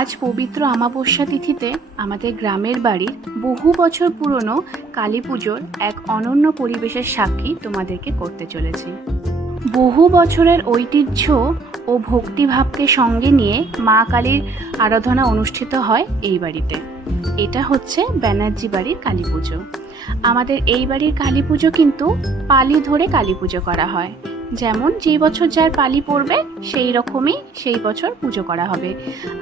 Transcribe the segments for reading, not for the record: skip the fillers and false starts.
আজ পবিত্র আমাবস্যা তিথিতে আমাদের গ্রামের বাড়ির বহু বছর পুরনো কালী পুজোর এক অনন্য পরিবেশের সাক্ষী তোমাদেরকে করতে চলেছি। বহু বছরের ঐতিহ্য ও ভক্তিভাবকে সঙ্গে নিয়ে মা কালীর আরাধনা অনুষ্ঠিত হয় এই বাড়িতে। এটা হচ্ছে ব্যানার্জি বাড়ির কালী পুজো। আমাদের এই বাড়ির কালী পুজো কিন্তু পালি ধরে কালী পুজো করা হয়। যেমন যেই বছর যার পালি পড়বে সেই রকমই সেই বছর পুজো করা হবে।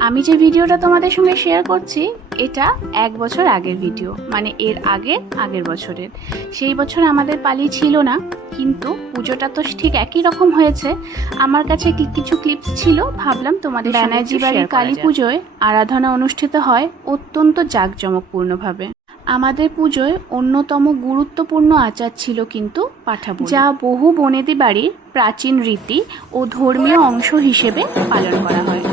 আমি যে ভিডিওটা তোমাদের সঙ্গে শেয়ার করছি এটা 1 বছর আগের ভিডিও, মানে এর আগের বছরের। সেই বছর আমাদের পালি ছিল না, কিন্তু পুজোটা তো ঠিক একই রকম হয়েছে। আমার কাছে কিছু ক্লিপস ছিল, ভাবলাম তোমাদের ব্যানার্জি বাড়ির কালী পুজোয় আরাধনা অনুষ্ঠিত হয় অত্যন্ত জাঁকজমকপূর্ণভাবে। আমাদের পুজোয় অন্যতম গুরুত্বপূর্ণ আচার ছিল কিন্তু পাঠাবলি, যা বহু বনেদি বাড়ির প্রাচীন রীতি ও ধর্মীয় অংশ হিসেবে পালন করা হয়।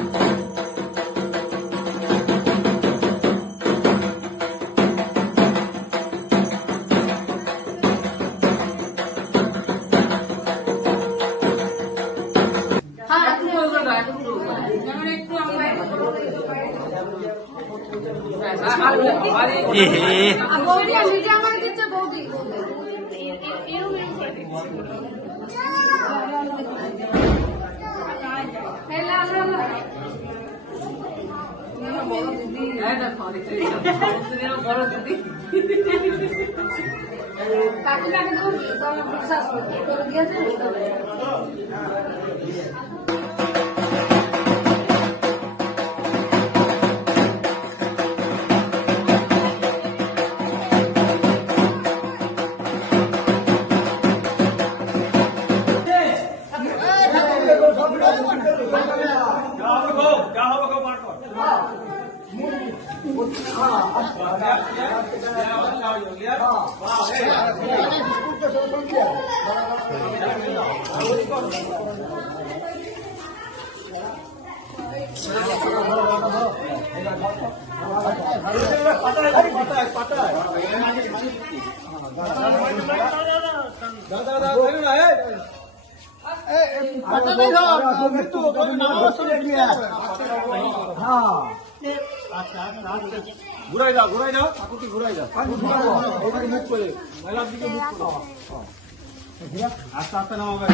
ঘুরাই দাও কাকুটি ঘুরাই দাও ওইদিকে মুখ করে মেলার দিকে মুখ করো আস্তে আস্তে নামাবে।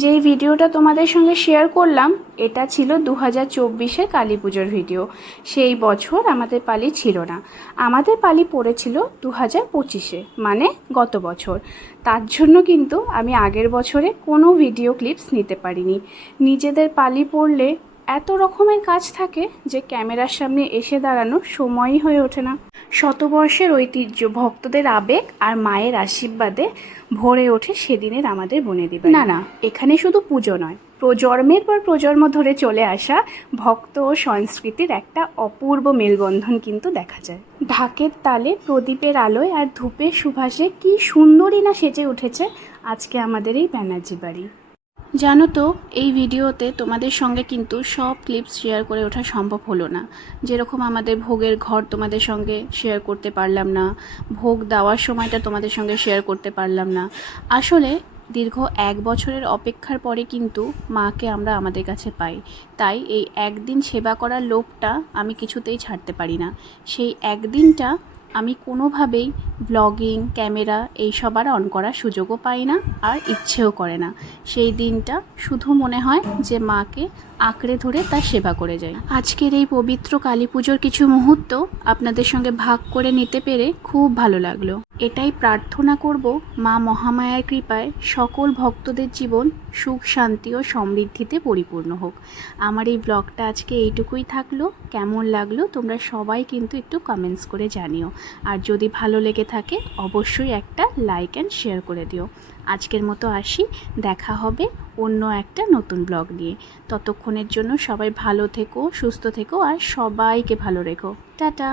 যেই ভিডিওটা তোমাদের সঙ্গে শেয়ার করলাম এটা ছিল 2024-এর কালী পুজোর ভিডিও। সেই বছর আমাদের পালি ছিল না, আমাদের পালি পড়েছিল 2025-এ, মানে গত বছর। তার জন্য কিন্তু আমি আগের বছরে কোনো ভিডিও ক্লিপস নিতে পারিনি। নিজেদের পালি পড়লে এত রকমের কাজ থাকে যে ক্যামেরার সামনে এসে দাঁড়ানোর সময়ই হয়ে ওঠে না। শতবর্ষের ঐতিহ্য, ভক্তদের আবেগ আর মায়ের আশীর্বাদে ভরে ওঠে সেদিনের আমাদের বনেদি বাড়ি। না, এখানে শুধু পুজো নয়, প্রজন্মের পর প্রজন্ম ধরে চলে আসা ভক্ত ও সংস্কৃতির একটা অপূর্ব মেলবন্ধন কিন্তু দেখা যায়। ঢাকের তালে, প্রদীপের আলোয় আর ধূপের সুবাসে কি সুন্দরই না সেজে উঠেছে আজকে আমাদের এই ব্যানার্জি বাড়ি। জানো তো, এই ভিডিওতে তোমাদের সঙ্গে কিন্তু সব ক্লিপস শেয়ার করে ওঠা সম্ভব হলো না। যেরকম আমাদের ভোগের ঘর তোমাদের সঙ্গে শেয়ার করতে পারলাম না, ভোগ দেওয়ার সময়টা তোমাদের সঙ্গে শেয়ার করতে পারলাম না। আসলে দীর্ঘ 1 বছরের অপেক্ষার পরে কিন্তু মাকে আমরা আমাদের কাছে পাই, তাই এই একদিন সেবা করার লোভটা আমি কিছুতেই ছাড়তে পারি না। সেই একদিনটা আমি কোনোভাবেই ব্লগিং, ক্যামেরা এইসব আর অন করার সুযোগও পাই না, আর ইচ্ছেও করে না। সেই দিনটা শুধু মনে হয় যে মাকে আঁকড়ে ধরে তার সেবা করে যাই। আজকের এই পবিত্র কালী পুজোর কিছু মুহূর্ত আপনাদের সঙ্গে ভাগ করে নিতে পেরে খুব ভালো লাগলো। এটাই প্রার্থনা করব, মা মহামায়ার কৃপায় সকল ভক্তদের জীবন সুখ, শান্তি ও সমৃদ্ধিতে পরিপূর্ণ হোক। আমার এই ব্লগটা আজকে এইটুকুই থাকলো। কেমন লাগলো তোমরা সবাই কিন্তু একটু কমেন্টস করে জানিও, আর যদি ভালো লেগে থাকে অবশ্যই একটা লাইক অ্যান্ড শেয়ার করে দিও। আজকের মতো আসি, দেখা হবে অন্য একটা নতুন ব্লগ নিয়ে। ততক্ষণের জন্য সবাই ভালো থেকো, সুস্থ থেকো আর সবাইকে ভালো রেখো। টাটা।